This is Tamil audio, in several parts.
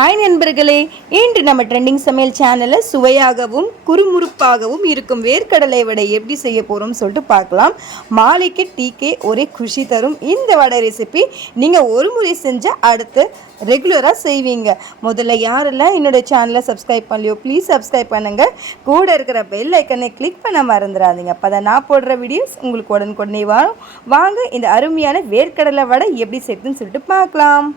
ஹாய் நண்பர்களே இன்று நம்ம ட்ரெண்டிங் சமையல் சேனலில் சுவையாகவும் குறுமுறுப்பாகவும் இருக்கும் வேர்க்கடலை வடை எப்படி செய்ய போகிறோம்னு சொல்லிட்டு பார்க்கலாம். மாலைக்கு டீக்கே ஒரே குஷி தரும். இந்த வடை ரெசிபி நீங்கள் ஒரு முறை செஞ்சால் அடுத்து ரெகுலராக செய்வீங்க. முதல்ல யாரெல்லாம் என்னோடய சேனலை சப்ஸ்கிரைப் பண்ணலையோ ப்ளீஸ் சப்ஸ்கிரைப் பண்ணுங்கள் கூட இருக்கிற பெல் ஐக்கனை கிளிக் பண்ண மறந்துடாதீங்க. அப்போ தான் நான் போடுற வீடியோஸ் உங்களுக்கு உடனுக்குடனே வரும். வாங்க இந்த அருமையான வேர்க்கடலை வடை எப்படி செய்யுதுன்னு சொல்லிட்டு பார்க்கலாம்.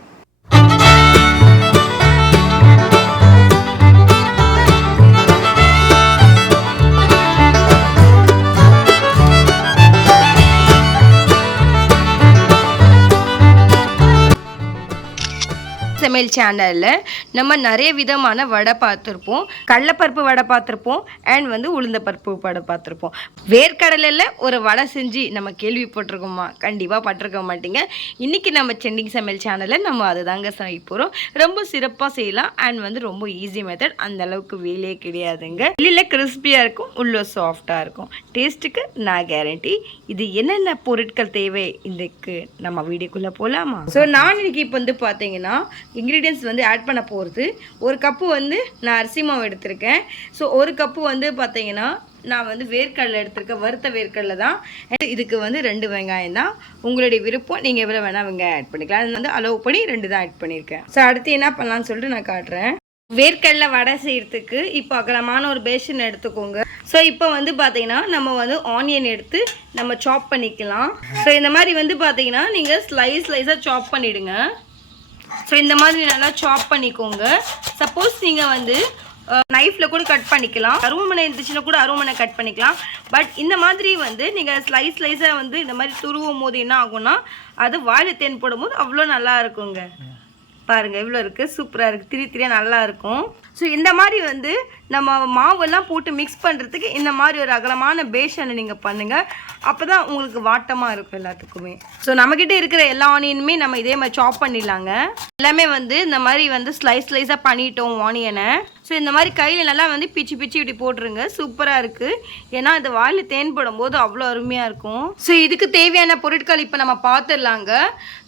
சமையல் சேனலில் நம்ம நிறைய விதமான வடை பார்த்துருப்போம். கடலப்பருப்பு வடை பார்த்துருப்போம். அண்ட் வந்து உளுந்தப்பருப்பு வடை பார்த்துருப்போம். வேர்க்கடலையில் ஒரு வடை செஞ்சு நம்ம கேள்விப்பட்டிருக்கோமா? கண்டிப்பாக பட்டிருக்க மாட்டீங்க. இன்றைக்கி நம்ம சென்னிங் சமையல் சேனலில் நம்ம அதை தாங்க செய்ய போகிறோம் ரொம்ப சிறப்பாக செய்யலாம். அண்ட் வந்து ரொம்ப ஈஸி மெத்தட் அந்த அளவுக்கு வேலையே கிடையாதுங்க. வெளியில் கிறிஸ்பியாக இருக்கும். உள்ளே சாஃப்டாக இருக்கும். டேஸ்ட்டுக்கு நான் கேரண்டி இது என்னென்ன பொருட்கள் தேவை? இதுக்கு நம்ம வீடியோக்குள்ளே போகலாமா ஸோ நான் இன்னைக்கு இப்போ வந்து பார்த்தீங்கன்னா இன்க்ரீடியன்ஸ் வந்து ஆட் பண்ண போகிறது ஒரு கப்பு வந்து நான் அரிசி மாவு எடுத்திருக்கேன். ஸோ ஒரு கப்பு வந்து பார்த்தீங்கன்னா நான் வந்து வேர்க்கடலை எடுத்திருக்கேன். வறுத்த வேர்க்கடலை தான். இதுக்கு வந்து ரெண்டு வெங்காயம் தான். உங்களுடைய விருப்பம் நீங்கள் எவ்வளோ வேணால் வெங்காயம் ஆட் பண்ணிக்கலாம். அது வந்து அளவு பண்ணி ரெண்டு தான் ஆட் பண்ணியிருக்கேன். ஸோ அடுத்து என்ன பண்ணலாம்னு சொல்லிட்டு நான் காட்டுறேன். வேர்க்கடலை வடை செய்கிறதுக்கு இப்போ அகலமான ஒரு பேஷன் எடுத்துக்கோங்க. ஸோ இப்போ வந்து பார்த்தீங்கன்னா நம்ம வந்து ஆனியன் எடுத்து நம்ம சாப் பண்ணிக்கலாம். ஸோ இந்த மாதிரி வந்து பார்த்தீங்கன்னா நீங்கள் ஸ்லைஸ் ஸ்லைஸாக சாப் பண்ணிவிடுங்க ஸோ இந்த மாதிரி நல்லா சாப் பண்ணிக்கோங்க. சப்போஸ் நீங்கள் வந்து நைஃப்பில் கூட கட் பண்ணிக்கலாம். அருவமனை இருந்துச்சுன்னா கூட அருவமனை கட் பண்ணிக்கலாம். பட் இந்த மாதிரி வந்து நீங்கள் ஸ்லைஸ் ஸ்லைஸாக வந்து இந்த மாதிரி துருவும் போது என்ன ஆகும்னா அது வாயில் தேன் போடும்போது அவ்வளோ நல்லா இருக்குங்க. பாருங்கள் இவ்வளோ இருக்குது சூப்பராக இருக்குது திரி திரியாக நல்லா இருக்கும். ஸோ இந்த மாதிரி வந்து நம்ம மாவெல்லாம் போட்டு மிக்ஸ் பண்ணுறதுக்கு இந்த மாதிரி ஒரு அகலமான பேஷனை நீங்கள் பண்ணுங்கள் அப்போ தான் உங்களுக்கு வாட்டமாக இருக்கும் எல்லாத்துக்குமே. ஸோ நம்மக்கிட்ட இருக்கிற எல்லா ஆனியனுமே நம்ம இதே மாதிரி சாப் பண்ணிடலாங்க. எல்லாமே வந்து இந்த மாதிரி வந்து ஸ்லைஸ் ஸ்லைஸாக பண்ணிட்டோம் ஆனியனை ஸோ இந்த மாதிரி கையில் நல்லா வந்து பிச்சு பிச்சு இப்படி போட்டுருங்க. சூப்பராக இருக்குது ஏன்னா இந்த வாயில் தேன் போடும்போது அவ்வளோ அருமையாக இருக்கும். ஸோ இதுக்கு தேவையான பொருட்கள் இப்போ நம்ம பார்த்துடலாங்க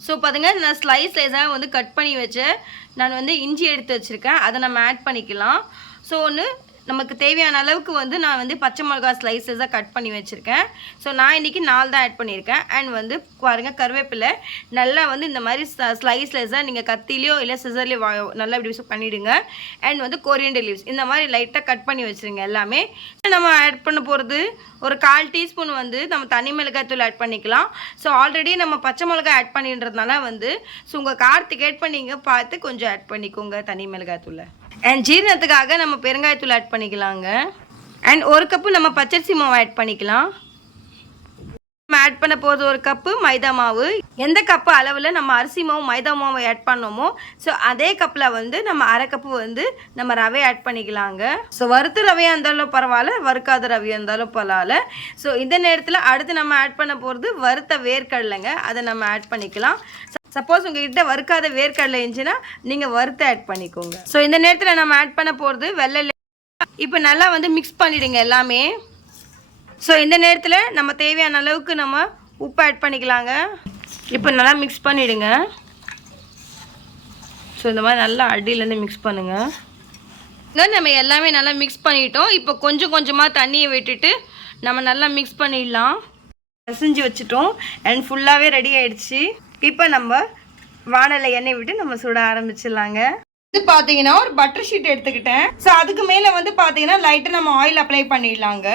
ஸோ பார்த்துங்க நான் ஸ்லைஸ் ஸ்லைஸாக வந்து கட் பண்ணி வச்சேன். நான் வந்து இஞ்சி எடுத்து வச்சுருக்கேன். அதை நம்ம ஆட் பண்ணிக்கலாம். ஸோ ஒன்று நமக்கு தேவையான அளவுக்கு வந்து நான் வந்து பச்சை மிளகா ஸ்லைசஸாக கட் பண்ணி வச்சுருக்கேன். ஸோ நான் இன்றைக்கி நாலு தான் ஆட் பண்ணியிருக்கேன். அண்ட் வந்து பாருங்கள் கருவேப்பிலை நல்லா வந்து இந்த மாதிரி ஸ்லைஸ் நீங்கள் கத்திலையோ இல்லை சிசர்லேயோ நல்லா இப்படி பண்ணிவிடுங்க அண்ட் வந்து கொரியண்டர் லீவ்ஸ் இந்த மாதிரி லைட்டாக கட் பண்ணி வச்சுருங்க எல்லாமே. நம்ம ஆட் பண்ண போகிறது ஒரு கால் டீஸ்பூன் வந்து நம்ம தனி மிளகாய் தூள் ஆட் பண்ணிக்கலாம். ஸோ ஆல்ரெடி நம்ம பச்சை மிளகாய் ஆட் பண்ணின்றதுனால வந்து ஸோ உங்கள் காரத்துக்கு ஆட் பண்ணிங்க பார்த்து கொஞ்சம் ஆட் பண்ணிக்கோங்க தனி மிளகாய் தூளை அண்ட் ஜீரணத்துக்காக நம்ம பெருங்காயத்தூள் ஆட் பண்ணிக்கலாங்க. அண்ட் ஒரு கப்பு நம்ம பச்சரிசி மாவு ஆட் பண்ணிக்கலாம். நம்ம ஆட் பண்ண போகிறது ஒரு கப்பு மைதா மாவு. எந்த கப்பு அளவில் நம்ம அரிசி மாவு மைதா மாவு ஆட் பண்ணோமோ ஸோ அதே கப்பில் வந்து நம்ம அரை கப்பு வந்து நம்ம ரவை ஆட் பண்ணிக்கலாங்க. ஸோ வறுத்த ரவையாக இருந்தாலும் பரவாயில்ல வறுக்காத ரவையாக இருந்தாலும் பரவாயில்ல. ஸோ இந்த நேரத்தில் அடுத்து நம்ம ஆட் பண்ண போகிறது வறுத்த வேர்க்கடலைங்க. அதை நம்ம ஆட் பண்ணிக்கலாம். சப்போஸ் உங்ககிட்ட வறுக்காத வேர்க்கடலை இருந்துச்சுன்னா நீங்கள் வறுத்து ஆட் பண்ணிக்கோங்க. ஸோ இந்த நேரத்தில் நம்ம ஆட் பண்ண போகிறது வெள்ளை இப்போ நல்லா வந்து மிக்ஸ் பண்ணிவிடுங்க எல்லாமே. ஸோ இந்த நேரத்தில் நம்ம தேவையான அளவுக்கு நம்ம உப்பு ஆட் பண்ணிக்கலாங்க. இப்போ நல்லா மிக்ஸ் பண்ணிவிடுங்க ஸோ இந்த மாதிரி நல்லா அடியிலேருந்து மிக்ஸ் பண்ணுங்கள் நம்ம எல்லாமே நல்லா மிக்ஸ் பண்ணிட்டோம். இப்போ கொஞ்சம் கொஞ்சமாக தண்ணியை விட்டுட்டு நம்ம நல்லா மிக்ஸ் பண்ணிடலாம். பிசைஞ்சு வச்சுட்டோம். அண்ட் ஃபுல்லாகவே ரெடி ஆயிடுச்சு. இப்போ நம்ம வானலை எண்ணெய் விட்டு நம்ம சுட ஆரம்பிச்சிடலாங்க. இது பார்த்தீங்கன்னா ஒரு பட்டர் ஷீட் எடுத்துக்கிட்டேன். ஸோ அதுக்கு மேலே வந்து பார்த்தீங்கன்னா லைட்டாக நம்ம ஆயில் அப்ளை பண்ணிடலாங்க.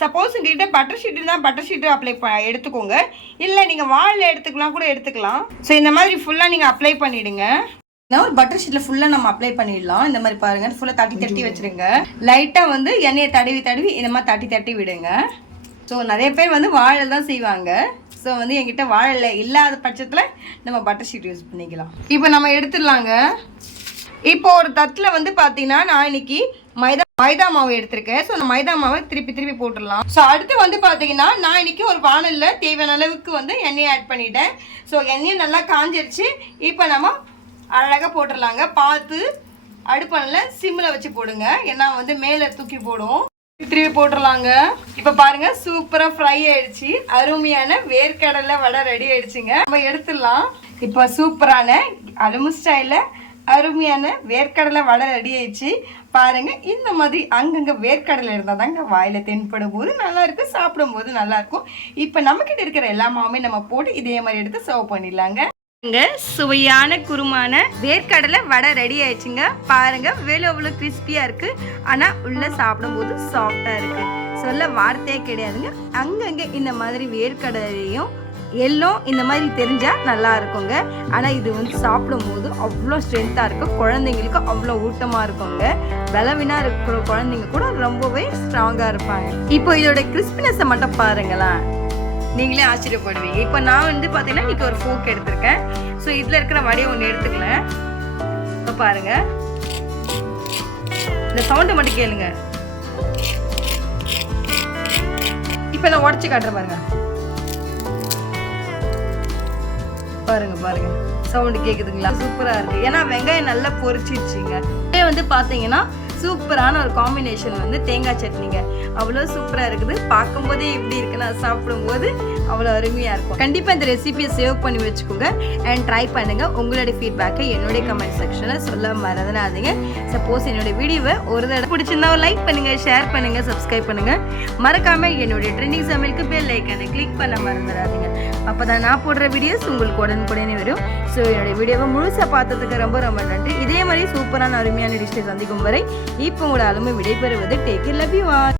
சப்போஸ் உங்ககிட்ட பட்டர் ஷீட் இருந்தால் பட்டர் ஷீட்டு அப்ளை ப எடுத்துக்கோங்க. இல்லை நீங்கள் வாழில் எடுத்துக்கலாம் கூட எடுத்துக்கலாம். ஸோ இந்த மாதிரி ஃபுல்லாக நீங்கள் அப்ளை பண்ணிவிடுங்க ஒரு பட்டர் ஷீட்டில் ஃபுல்லாக நம்ம அப்ளை பண்ணிடலாம். இந்த மாதிரி பாருங்கள் ஃபுல்லாக தட்டி தட்டி வச்சுருங்க. லைட்டாக வந்து எண்ணெயை தடவி தடவி இந்த மாதிரி தட்டி தட்டி விடுங்க. ஸோ நிறைய பேர் வந்து வாழை தான் செய்வாங்க. ஸோ வந்து என்கிட்ட வாழல இல்லாத பட்சத்தில் நம்ம பட்டர் ஷீட் யூஸ் பண்ணிக்கலாம். இப்போ நம்ம எடுத்துடலாங்க. இப்போ ஒரு தட்டில் வந்து பார்த்தீங்கன்னா நான் இன்னைக்கு மைதா மைதா மாவு எடுத்திருக்கேன். ஸோ அந்த மைதா மாவை திருப்பி திருப்பி போட்டுடலாம். ஸோ அடுத்து வந்து பார்த்தீங்கன்னா நான் இன்னைக்கு ஒரு வானலில் தேவையான அளவுக்கு வந்து எண்ணெயை ஆட் பண்ணிட்டேன். ஸோ எண்ணெயை நல்லா காஞ்சிருச்சு. இப்போ நம்ம அழகாக போட்டுடலாங்க. பார்த்து அடுப்பானில் சிம்மில் வச்சு போடுங்க. ஏன்னா வந்து மேலே தூக்கி போடும். திருப்பி போட்டுடலாங்க. இப்போ பாருங்க சூப்பரா ஃப்ரை ஆயிடுச்சு. அருமையான வேர்க்கடலை வடை ரெடி ஆயிடுச்சுங்க. நம்ம எடுத்துடலாம். இப்போ சூப்பரான அலுமு ஸ்டைலில் அருமையான வேர்க்கடலை வடை ரெடி ஆயிடுச்சு. பாருங்க இந்த மாதிரி அங்கங்க வேர்க்கடலை இருந்தால் தாங்க வாயில தென்படும் போது நல்லா இருக்கும் சாப்பிடும் போது நல்லா இருக்கும். இப்போ நம்மக்கிட்ட இருக்கிற எல்லா மாவுமே நம்ம போட்டு இதே மாதிரி எடுத்து சர்வ் பண்ணிடலாங்க. சுவையான குருமான. வேர்க்கடலை வடை ரெடி ஆயிடுச்சுங்க. பாருங்க வெளியே அவ்வளோ கிறிஸ்பியா இருக்கு. ஆனா உள்ள சாப்பிடும்போது சாஃப்டா இருக்கு. சொல்ல வார்த்தையே கிடையாதுங்க. அங்கங்க இந்த மாதிரி வேர்க்கடலையும் எல்லாம் இந்த மாதிரி தெரிஞ்சா நல்லா இருக்குங்க. ஆனா இது வந்து சாப்பிடும்போது அவ்வளோ ஸ்ட்ரென்த்தாக இருக்கும் குழந்தைங்களுக்கு அவ்வளோ ஊட்டமா இருக்குங்க. பலவினா இருக்கிற குழந்தைங்க கூட ரொம்பவே ஸ்ட்ராங்கா இருப்பாங்க. இப்போ இதோட கிறிஸ்பினஸை மட்டும் பாருங்களேன். நீங்களே ஆச்சரியப்படுவீங்க. இப்போ நான் வந்து பார்த்தீங்கன்னா இன்னைக்கு ஒரு ஃபோக் எடுத்திருக்கேன். ஸோ இதில் இருக்கிற வடையை ஒன்று எடுத்துக்கலேன். இப்போ பாருங்க. இந்த சவுண்டை மட்டும் கேளுங்க. இப்போ நான் உடச்சி காட்டுறேன் பாருங்க. பாருங்க பாருங்க. சவுண்டு கேட்குதுங்களா சூப்பராக இருக்குது ஏன்னா வெங்காயம் நல்லா பொறிச்சிருச்சிங்க வந்து பார்த்தீங்கன்னா சூப்பரான ஒரு காம்பினேஷன் வந்து தேங்காய் சட்னிங்க. அவ்வளோ சூப்பராக இருக்குது. பார்க்கும்போதே எப்படி இருக்குன்னா சாப்பிடும்போது அவ்வளோ அருமையாக இருக்கும். கண்டிப்பாக இந்த ரெசிபியை சேவ் பண்ணி வச்சுக்கோங்க. அண்ட் ட்ரை பண்ணுங்கள் உங்களுடைய ஃபீட்பேக்கை என்னுடைய கமெண்ட் செக்ஷனில் சொல்ல மறந்துடாதீங்க. சப்போஸ் என்னுடைய வீடியோவை ஒரு தடவை பிடிச்சிருந்தா லைக் பண்ணுங்கள் ஷேர் பண்ணுங்கள் சப்ஸ்கிரைப் பண்ணுங்கள் மறக்காமல் என்னுடைய ட்ரெண்டிங் சமையலுக்கு பெல் ஐக்கனை கிளிக் பண்ண மறந்துடாதீங்க. அப்போ தான் நான் போடுற வீடியோஸ் உங்களுக்கு உடனுக்குடனே வரும். ஸோ என்னுடைய வீடியோவை முழுசாக பார்த்ததுக்கு ரொம்ப ரொம்ப நன்றி. இதே மாதிரி சூப்பரான அருமையான டிஷ்ஷை சந்திக்கும் வரை இப்போ உங்களோட அலுமை விடைபெறுவது டேக் லவ் யூ ஆர்